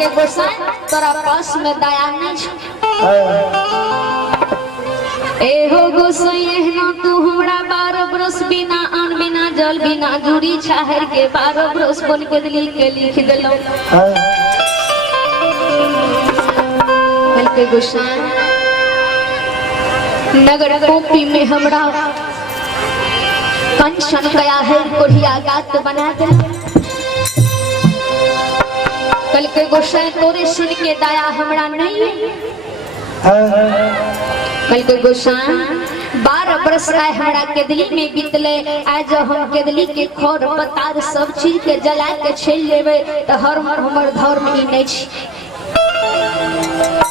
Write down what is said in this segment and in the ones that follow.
के गोसाई तोरा पास में दया नहीं ए हो गोसाई एहना तू हमरा 12 बरस बिना अन्न बिना जल बिना जुड़ी छाहर के 12 बरस बन के दिल के लिख देलो कल के गोसाई नगर कॉपी में हमरा कंचन गया है कोढ़िया गात बना दे कल के गोसाई तोरे सुन के दया हमरा नहीं कल के गोसाई 12 बरस आए हमरा केदली में बीतले आज हम केदली के खोर पतार सब चीज के जला के छेल लेबे तो हमर धर्म ई नहीं छी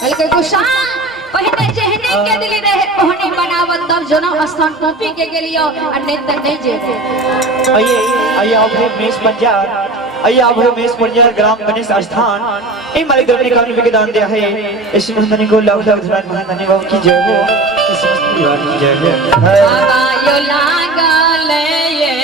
कल के गोसाई पहले जहने केदली रहे ओहने बनावत तब जना स्थान कॉपी के गेलियो और नहीं त नहीं जेबे आइए आप मेष पंजार आइए आप मेष पंजार ग्राम गणेश स्थान ए मालिक ने कानून के दान दिया है इस महंतनी को लाख लाख धन्यवाद महंतनी बाबू की जय हो इस परिवार की जय हो बाबा यो लागल ये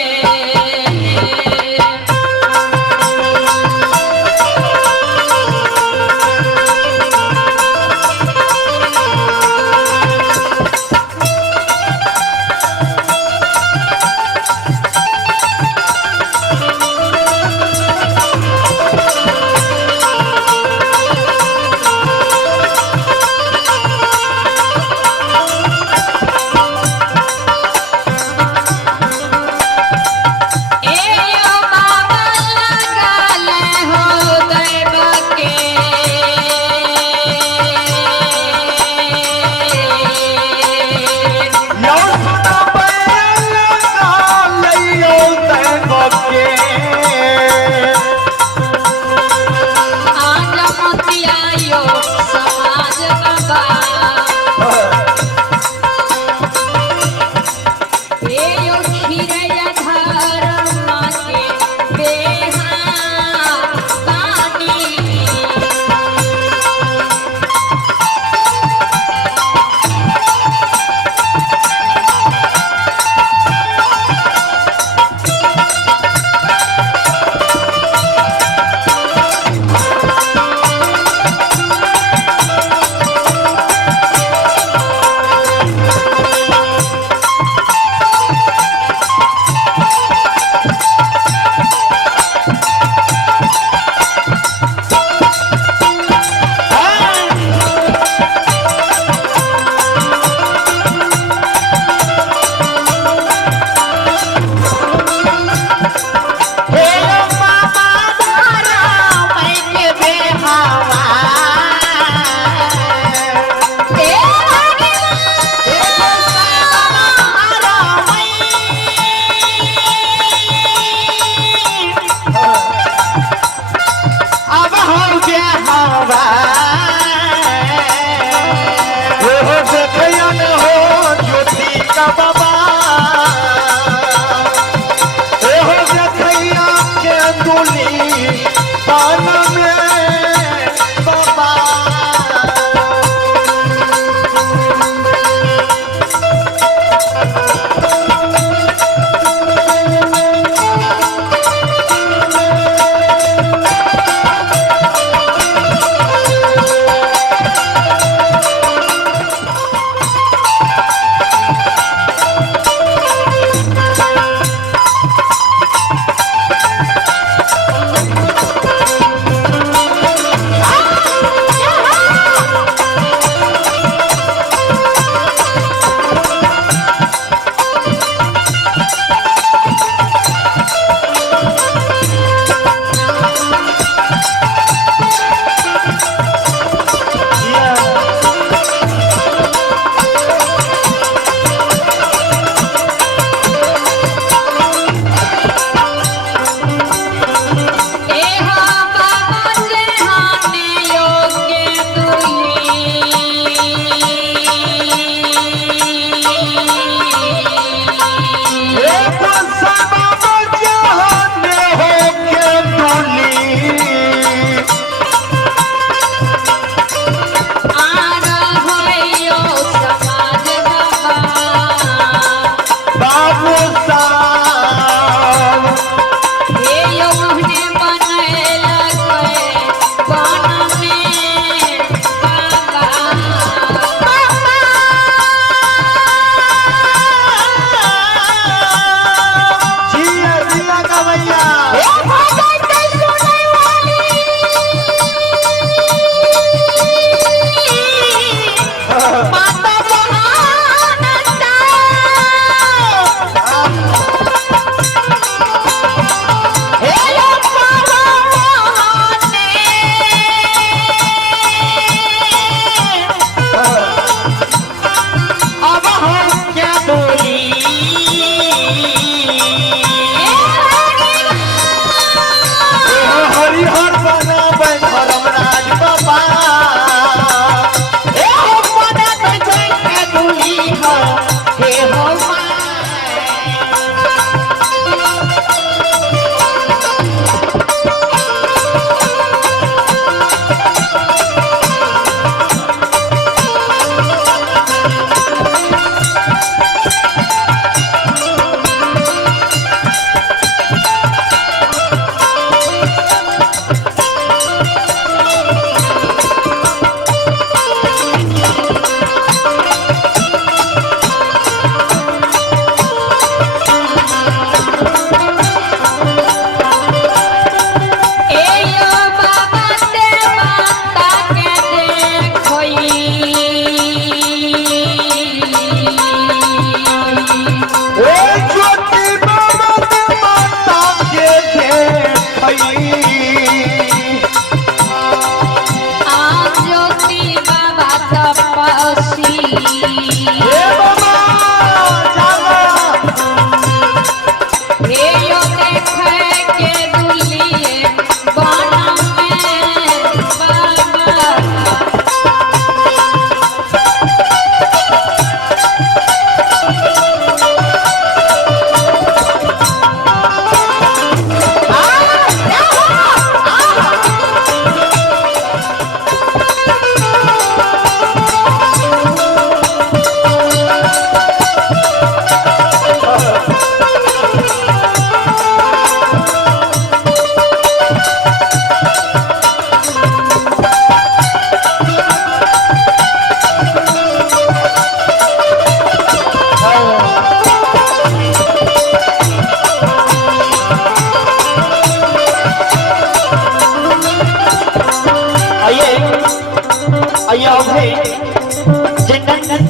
आइया भाई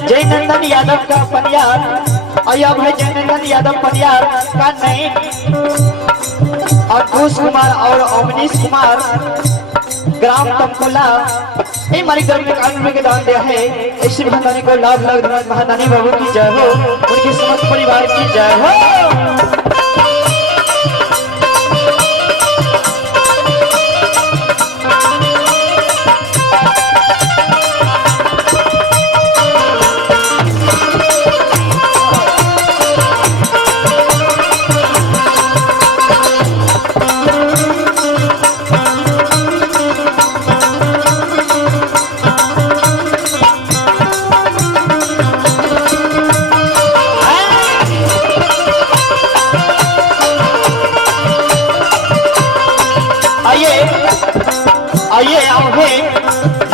जयनंदन यादव का पनियार, आइया भाई जयनंदन यादव पनियार का नहीं अंकुश कुमार और अवनीश कुमार ग्राम तमकुला ये मालिक धर्म में कानून के दान दिया है। ऐसे महादानी को लाभ लाख धन्यवाद। महादानी बाबू की जय हो, उनके समस्त परिवार की जय हो।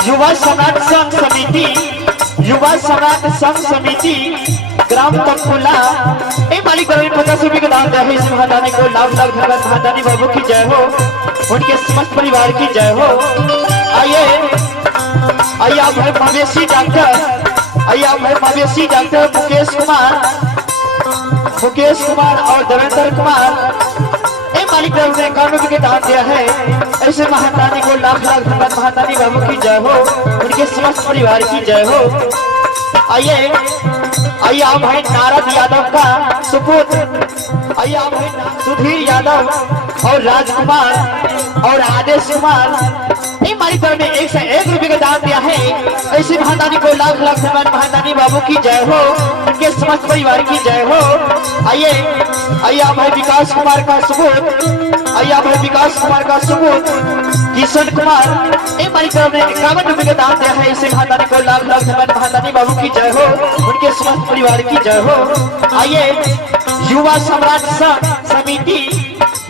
युवा समाज संघ समिति, युवा समाज संघ समिति ग्राम तमकुला ये मालिक करोड़ 50 रुपए का दान दिया है। इस महादानी को लाभ लाख धन्यवाद। महादानी बाबू की जय हो, उनके समस्त परिवार की जय हो। आइए आप है मवेशी डॉक्टर, आइए आप है मवेशी डॉक्टर मुकेश कुमार और देवेंद्र कुमार मालिक ने कानून के दान दिया है। ऐसे महादानी को लाख लाख धन्यवाद। महादानी बाबू की जय हो, उनके समस्त परिवार की जय हो। आइए आप भाई नारद यादव का सुपुत्र, आइए आप भाई सुधीर यादव और राजकुमार और आदेश कुमार ये मालिक ने 101 रुपए का दान दिया है। ऐसे महादानी को लाख लाख धन्यवाद। महादानी बाबू की जय हो, उनके समस्त परिवार की जय हो। आइए आप भाई विकास कुमार का सबूत, आइए आप भाई विकास कुमार का सबूत किशन कुमार ये मालिक ने 51 रुपए का दान दिया है। इसे महादानी को लाख लाख धन्यवाद। महादानी बाबू की जय हो, उनके समस्त परिवार की जय हो। आइए युवा सम्राट संघ समिति,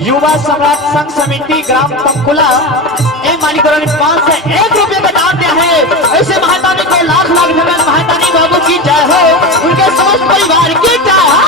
युवा सम्राट संघ समिति ग्राम तमकुला ये मालिक ने 501 रुपए का दान दिया है। ऐसे महादानी को लाख लाख धन्यवाद। महादानी बाबू की जय हो, उनके समस्त परिवार की जय हो।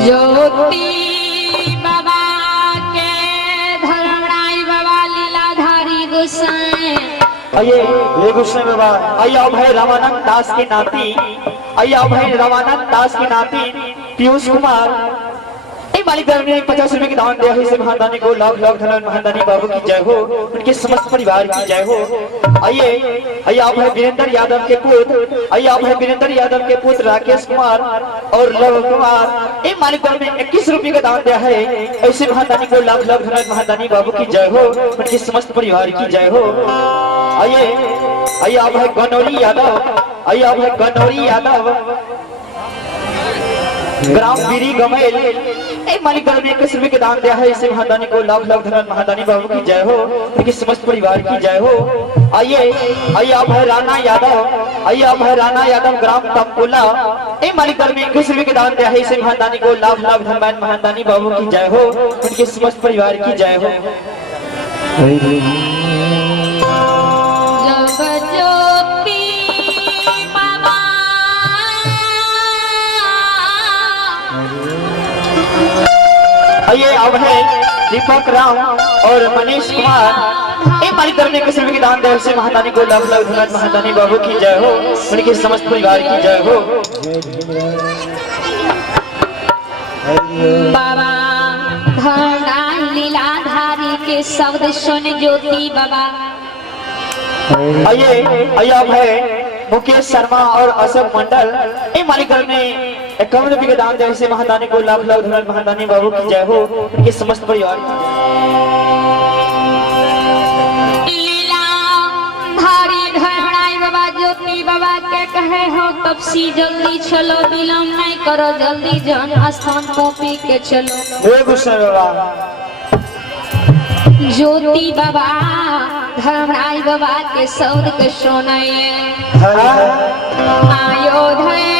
ज्योति बाबा के धर्मराय बाबा लीलाधारी गोसाई आइए ये गुस्से में बात आइए अब है रामानंद दास के नाती, आइए अब है रामानंद दास के नाती पीयूष कुमार मालिक ने 50 रुपए की दान दिया है। इसे महादानी को लाख लाख धन्यवाद। महादानी बाबू की जय हो, उनके समस्त परिवार की जय हो। आइए आप है वीरेंद्र यादव के पुत्र, आइए आप है वीरेंद्र यादव के पुत्र राकेश कुमार और लव कुमार। ये मालिक ने 21 रुपए का दान दिया है। ऐसे महादानी को लाख लाख धन्यवाद। महादानी बाबू की जय हो, उनके समस्त परिवार की जय हो। आइए आप है गनौरी यादव, आइए आप है गनौरी यादव ग्राम बीरी गमेल। मालिक ने 21 रुपए के दान दिया है। इसे महादानी को लाख लाख धन्यवाद। महादानी बाबू की जय हो, उनके समस्त परिवार की जय हो। आइए आप है राणा यादव, आइए आप है राणा यादव ग्राम तमकोला। मालिक ने 21 रुपए के दान दिया है। इसे महादानी को लाख लाख धन्यवाद। महादानी बाबू की जय हो, उनके समस्त परिवार की जय हो। आइए अब है दीपक राम और मनीष कुमार। एक मालिक ने 21 रुपए की दान दिया है। महादानी को लाख लाख धन्यवाद। महादानी बाबू की जय हो, उनके समस्त परिवार की जय हो। बाबा धनाई लीलाधारी के शब्द सुन ज्योति बाबा। आइए अब है मुकेश शर्मा और अशोक मंडल। एक मालिक ने 51 रुपए के दान दिया है। महादानी को लाख लाख धन्यवाद। महादानी बाबू की जय हो, उनके समस्त परिवार की बाबा ज्योति बाबा के कहे हो तब सी जल्दी चलो, विलम्ब नहीं करो, जल्दी जन स्थान पहुंची के चलो। बाबा ज्योति बाबा धर्मराय बाबा के शब्द के सुनाइए। अयोध्या